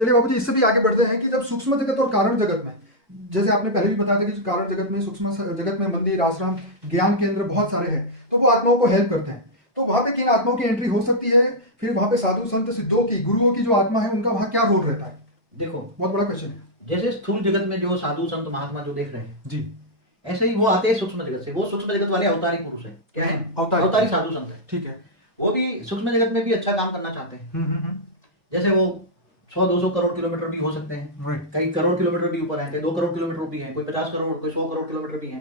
चलिए बाबूजी, इससे भी आगे बढ़ते हैं कि जब सूक्ष्म जगत और कारण जगत में, जैसे आपने पहले भी बताया था कि जो कारण जगत में, सूक्ष्म जगत में मंदिर, आश्रम, ज्ञान केंद्र बहुत सारे हैं, तो वो आत्माओं को हेल्प करते हैं। तो वहां पे किन आत्माओं की एंट्री हो सकती है? फिर वहां पे साधु संत सिद्धों की, गुरुओं की जो आत्मा है, उनका वहां क्या रोल रहता है? देखो, बहुत बड़ा क्वेश्चन है जैसे स्थूल जगत में जो साधु संत महात्मा जो देख रहे हैं, जी। ऐसे ही वो आते हैं सूक्ष्म जगत से। वो सूक्ष्म जगत वाले अवतारी पुरुष है। क्या है? अवतारी साधु संत है। ठीक है। वो भी सूक्ष्म जगत में भी अच्छा काम करना चाहते हैं। हम्म। जैसे वो 100-200 करोड़ किलोमीटर भी हो सकते हैं, राइट। कई करोड़ किलोमीटर भी ऊपर है, कई 2 करोड़ किलोमीटर भी है, कोई 50 करोड़, कोई 100 करोड़ किलोमीटर भी है,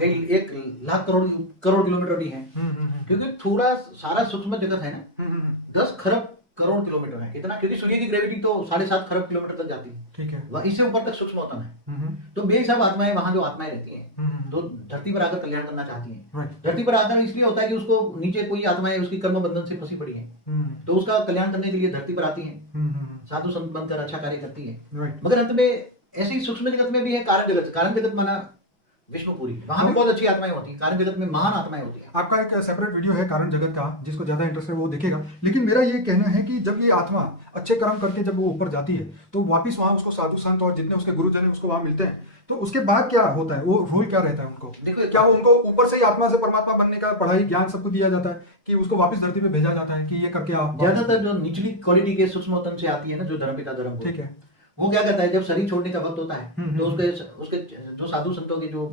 कई 1 लाख करोड़ करोड़ किलोमीटर भी है। क्योंकि थोड़ा सारा सूक्ष्म जगत है ना, 10 खरब करोड़ किलोमीटर है इतना, क्योंकि सूर्य की ग्रेविटी तो 7.5 खरब किलोमीटर तक जाती है। ठीक है। वह इससे ऊपर तक सूक्ष्म होता है। तो बेहिसाब आत्माएं वहां जो आत्माएं रहती हैं, तो धरती पर आकर कल्याण करना चाहती हैं। राइट। धरती पर आकर इसलिए होता है कि उसको नीचे कोई आत्माएं उसकी कर्म बंधन से फंसी पड़ी है, तो उसका कल्याण करने के लिए धरती पर आती हैं, साधु संत बनकर अच्छा कार्य करती है। राइट। मगर अंत में ऐसे ही सूक्ष्म जगत में भी है कारण जगत। कारण जगत माना विष्णुपुरी, वहां भी बहुत अच्छी आत्माएं होती हैं। कारण जगत में महान आत्माएं होती हैं। आपका एक सेपरेट वीडियो है कारण जगत का, जिसको ज्यादा इंटरेस्ट है वो देखेगा। लेकिन मेरा ये कहना है कि जब ये आत्मा अच्छे कर्म करके जब वो ऊपर जाती है, तो वापिस वहां उसको साधु संत और जितने उसके गुरुजन है उसको वहां मिलते हैं, तो उसके बाद क्या होता है? वो रोल क्या रहता है उनको? देखो, क्या उनको ऊपर से ही आत्मा से परमात्मा बनने का पढ़ाई ज्ञान सब कुछ दिया जाता है, कि उसको वापस धरती पे भेजा जाता है कि ये करके आप? ज्यादातर जो निचली क्वालिटी के सूक्ष्म तन से आती है ना, जो धर्मपिता धर्म, ठीक है, वो क्या कहता है, जब शरीर छोड़ने का वक्त होता है, हम्म, तो उसके उसके जो साधु संतों के जो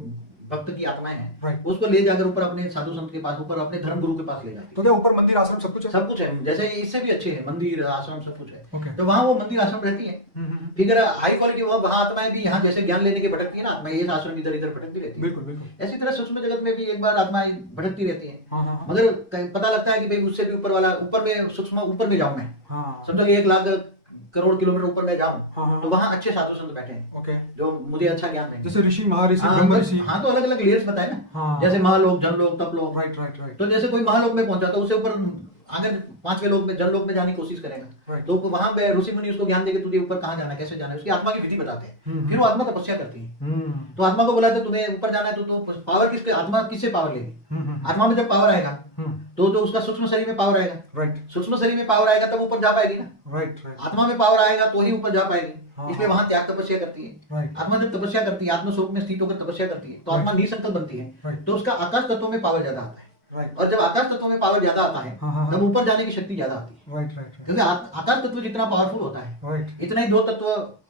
भक्त की आत्माएं हैं, राइट। उसको ले जाकर ऊपर अपने साधु संत के पास, ऊपर अपने धर्म गुरु के पास ले जाती तो क्या ऊपर मंदिर आश्रम सब कुछ है। है? सब कुछ है, जैसे इससे भी अच्छे हैं, मंदिर आश्रम सब कुछ है। ओके। तो वहाँ वो मंदिर आश्रम रहती है। फिर हाई क्वालिटी वहाँ आत्माएं भी, यहाँ जैसे ज्ञान लेने के भटकती है ना आत्माएं, ये आश्रम इधर इधर भटकती रहती है। बिल्कुल बिल्कुल। ऐसी तरह सूक्ष्म जगत में भी एक बार आत्माएं भटकती रहती है। हाँ। मगर पता लगता है कि भाई उससे भी ऊपर वाला, ऊपर में सूक्ष्म ऊपर में जाऊं मैं, हाँ। समझो 1 लाख करोड़ किलोमीटर ऊपर में जाऊं, हाँ। तो वहां अच्छे साधु संत बैठे हैं, ओके। जो मुझे अच्छा ज्ञान है। जैसे ऋषि, महर्षि, ब्रह्म ऋषि। हाँ, तो अलग अलग लेयर्स बताए ना। हाँ। जैसे Mahalok, Janlok, Taplok. Right right right. तो जैसे कोई महालोक में पहुंचा तो उससे ऊपर आगे 5वें लोक में, जनलोक में जाने की कोशिश करेगा, Right. तो वहां पे ऋषि मुनि उसको ज्ञान देके तुझे ऊपर कहाँ जाना है, कैसे जाना है, उसकी आत्मा की विधि बताते हैं। फिर वो आत्मा तपस्या करती है। तो आत्मा को बोला था तुम्हें ऊपर जाना है, तो पावर किसके, आत्मा किससे पावर लेगी? आत्मा में जब पावर आएगा, तो उसका सूक्ष्म शरीर में पावर आएगा। राइट सूक्ष्म शरीर में पावर आएगा तब ऊपर जा पाएगी ना। Right right. आत्मा में पावर आएगा तो ही ऊपर जा पाएगी। हाँ। इसलिए वहां त्याग तपस्या करती है। राइट आत्मा जब तपस्या करती है, आत्म स्वरूप में स्थित होकर तपस्या करती है, तो आत्मा निसंकल्प बनती है। Right. तो उसका आकाश तत्व में पावर ज्यादा आता है। राइट और जब आकाश तत्व में पावर ज्यादा आता है, हाँ। तब ऊपर जाने की शक्ति ज्यादा आती है। राइट राइट क्योंकि आकाश तत्व जितना पावरफुल होता है, राइट। इतना ही 2 तत्व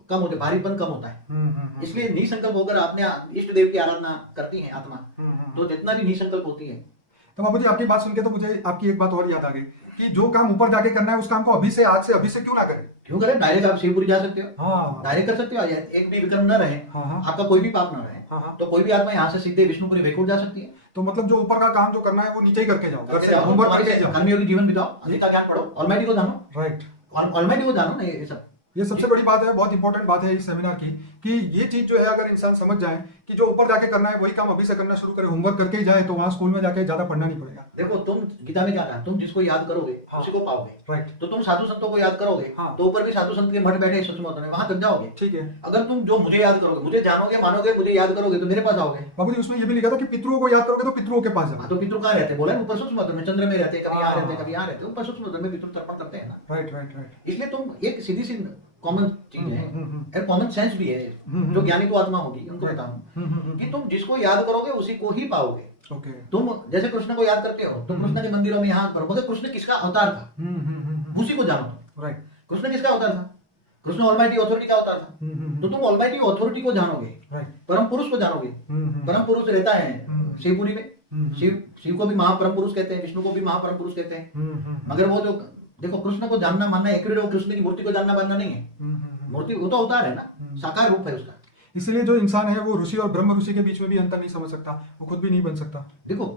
कम होते, भारीपन कम होता है। इसलिए निसंकल्प होकर अपने इष्ट देव की आराधना करती है आत्मा, तो जितना भी निसंकल्प होती है। तो बाबू जी, आपकी बात सुन के तो मुझे आपकी एक बात और याद आ गई कि जो काम ऊपर जाके करना है उस काम को अभी से, आज से, अभी से क्यों ना करें? क्यों करें? डायरेक्ट आप शिवपुरी जा सकते हो। हाँ। डायरेक्ट कर सकते हो। एक भी विक्रम न रहे, हाँ। आपका कोई भी पाप न रहे, हाँ। तो कोई भी आत्मा यहाँ से सीधे विष्णुपुरी वैकुंठ जा सकती है। तो मतलब जो ऊपर का काम जो करना है वो नीचे ही करके जाओ, घर से होमवर्क करके जाओ, कर्मयोगी जीवन बिताओ, अधिक का ज्ञान पढ़ो, ऑलमाइटी को जानो। राइट। ऑलमाइटी को जानो ना, ये सब ये सबसे बड़ी बात है, बहुत इंपॉर्टेंट बात है इस सेमिनार की, कि ये चीज जो है अगर इंसान समझ जाए कि जो ऊपर जाके करना है वही काम अभी से करना शुरू करे, होमवर्क करके ही जाए, तो वहाँ स्कूल में जाके ज्यादा पढ़ना नहीं पड़ेगा। देखो, तुम गीता में क्या कहा, तुम जिसको याद करोगे हाँ। उसी को पाओगे। राइट। तो तुम साधु संतों को याद करोगे, हाँ। तो ऊपर भी साधु संत के मठ बैठे सूक्ष्म होते हैं, वहां तक जाओगे। ठीक है। अगर तुम जो मुझे याद करोगे, मुझे जानोगे, मानोगे, मुझे याद करोगे, तो मेरे पास आओगे। बाबू जी, उसमें ये भी लिखा था कि पितरों को याद करोगे तो पितरों के पास जाना। तो पितृ कहाँ रहते, बोला ऊपर सूक्ष्म होते में, चंद्र में रहते, कभी यहाँ रहते, कभी यहाँ रहते, ऊपर सूक्ष्म होते में पितृ तर्पण करते हैं ना। Right right right. इसलिए तुम एक सीधी सी कॉमन चीज है, और कॉमन सेंस भी है, जो ज्ञानी तो आत्मा होगी उनको बताऊं कि तुम जिसको याद करोगे उसी को ही पाओगे। ओके। तुम जैसे कृष्ण को याद करते हो, तो कृष्ण के मंदिरों में यहाँ करो, मगर कृष्ण किसका अवतार था उसी को जानो तुम। राइट। कृष्ण किसका अवतार था? कृष्ण ऑलमाइटी ऑथोरिटी का अवतार था। तो तुम ऑलमाइटी ऑथोरिटी को जानोगे, राइट। परम पुरुष को जानोगे। परम पुरुष रहता है शिवपुरी में। शिव को भी महापरम पुरुष कहते हैं, विष्णु को भी महापरम पुरुष कहते हैं। मगर वो जो देखो, कृष्ण को जानना मानना एक, वो कृष्ण की मूर्ति को जानना मानना नहीं है। मूर्ति वो तो अवतार है ना, साकार रूप है उसका। इसलिए जो इंसान है वो ऋषि और ब्रह्म ऋषि के बीच में भी अंतर नहीं समझ सकता, वो खुद भी नहीं बन सकता। देखो,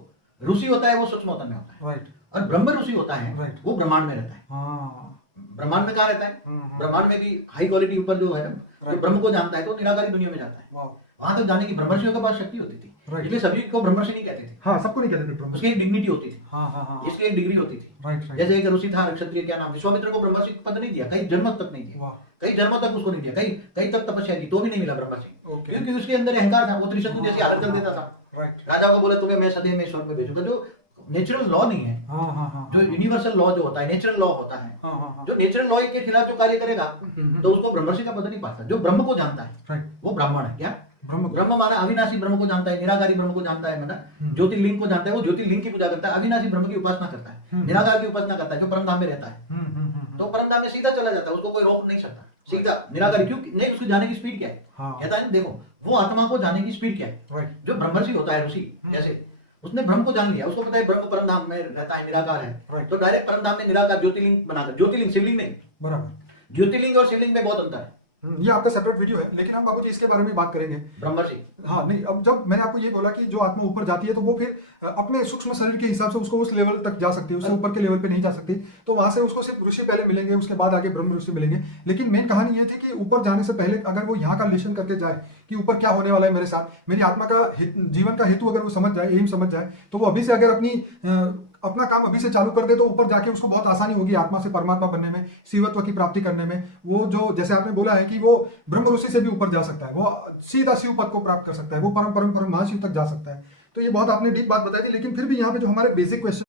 ऋषि होता है वो सूक्ष्म होता में होता है, राइट। और ब्रह्म ऋषि होता है Right. वो ब्रह्मांड में रहता है। हाँ। ब्रह्मांड में कहाँ रहता है? ब्रह्मांड में भी हाई क्वालिटी ऊपर जो है, जो ब्रह्म को जानता है तो निराकारी दुनिया में जाता है। वाह। वहां तक जाने की ब्रह्मर्षियों के पास शक्ति होती थी। Right. इसलिए सभी को ब्रह्मर्षि नहीं कहते थे, हाँ, सबको नहीं कहते थे ब्रह्म। उसकी एक डिग्निटी होती थी। हाँ हाँ हाँ। इसकी एक डिग्री होती थी। Right right. जैसे एक ऋषि था क्षत्रिय, क्या नाम, विश्वामित्र को ब्रह्मर्षि पद नहीं दिया, कई जन्मों तक नहीं दिया, वाह। कई जन्मों तक उसको नहीं दिया, कई तक तपस्या की तो भी नहीं मिला ब्रह्मर्षि। ओके। क्योंकि उसके अंदर अहंकार था, वो त्रिशंकु जैसी हालत कर देता था। राइट। राजा को बोले तुम्हें मैं सदैव में स्वर्ग में भेजूंगा, जो नेचुरल लॉ नहीं है। हाँ हाँ हाँ जो यूनिवर्सल लॉ जो होता है, नेचुरल लॉ होता है, हाँ हाँ हाँ जो नेचुरल लॉ के खिलाफ जो कार्य करेगा तो उसको ब्रह्मर्षि का पद नहीं पाता। जो ब्रह्म को जानता है राइट वो ब्राह्मण है। क्या ब्रह्म ब्रह्म माना अविनाशी ब्रह्म को जानता है, निराकारी ब्रह्म को जानता है, मतलब ज्योतिर्लिंग को जानता है, वो ज्योतिर्लिंग की पूजा करता है, अविनाशी ब्रह्म की उपासना करता है, निराकार की उपासना करता है, जो परमधाम में रहता है। तो परमधाम में सीधा चला जाता है, उसको कोई रोक नहीं सकता, सीधा निराकारी। क्यों नहीं? उसको जाने की स्पीड क्या है? हाँ कहता है देखो वो आत्मा को जाने की स्पीड क्या है। राइट जो ब्रह्मर्षि होता है ऋषि, जैसे उसने ब्रह्म को जान लिया, उसको पता है ब्रह्म परमधाम में रहता है, निराकार है, Right. तो डायरेक्ट परमधाम में निराकार ज्योतिर्लिंग बनाकर, ज्योतिर्लिंग शिवलिंग नहीं, बराबर। ज्योतिर्लिंग और शिवलिंग में बहुत अंतर है। ये आपका सेपरेट वीडियो है, लेकिन हम बाबूजी इसके बारे में बात करेंगे। ब्रह्मर्षि हाँ नहीं, अब जब मैंने आपको ये बोला कि जो आत्मा ऊपर जाती है तो वो फिर अपने सूक्ष्म शरीर के हिसाब से उसको उस लेवल तक जा सकती है, उससे ऊपर के लेवल पे नहीं जा सकती। तो वहां से उसको सिर्फ ऋषि पहले मिलेंगे, उसके बाद आगे ब्रह्म ऋषि मिलेंगे। लेकिन मेन कहानी ये थी कि ऊपर जाने से पहले अगर वो यहाँ का लेशन करके जाए कि ऊपर क्या होने वाला है मेरे साथ, मेरी आत्मा का जीवन का हेतु अगर वो समझ जाए, एम समझ जाए, तो वो अभी से अगर अपना काम अभी से चालू कर दे तो ऊपर जाके उसको बहुत आसानी होगी आत्मा से परमात्मा बनने में, शिवत्व की प्राप्ति करने में। वो जो जैसे आपने बोला है कि वो ब्रह्म ऋषि से भी ऊपर जा सकता है, वो सीधा शिव पद को प्राप्त कर सकता है, वो परम परम परम महाशिव तक जा सकता है। तो ये बहुत आपने डीप बात बताई थी। लेकिन फिर भी यहाँ पे जो हमारे बेसिक क्वेश्चन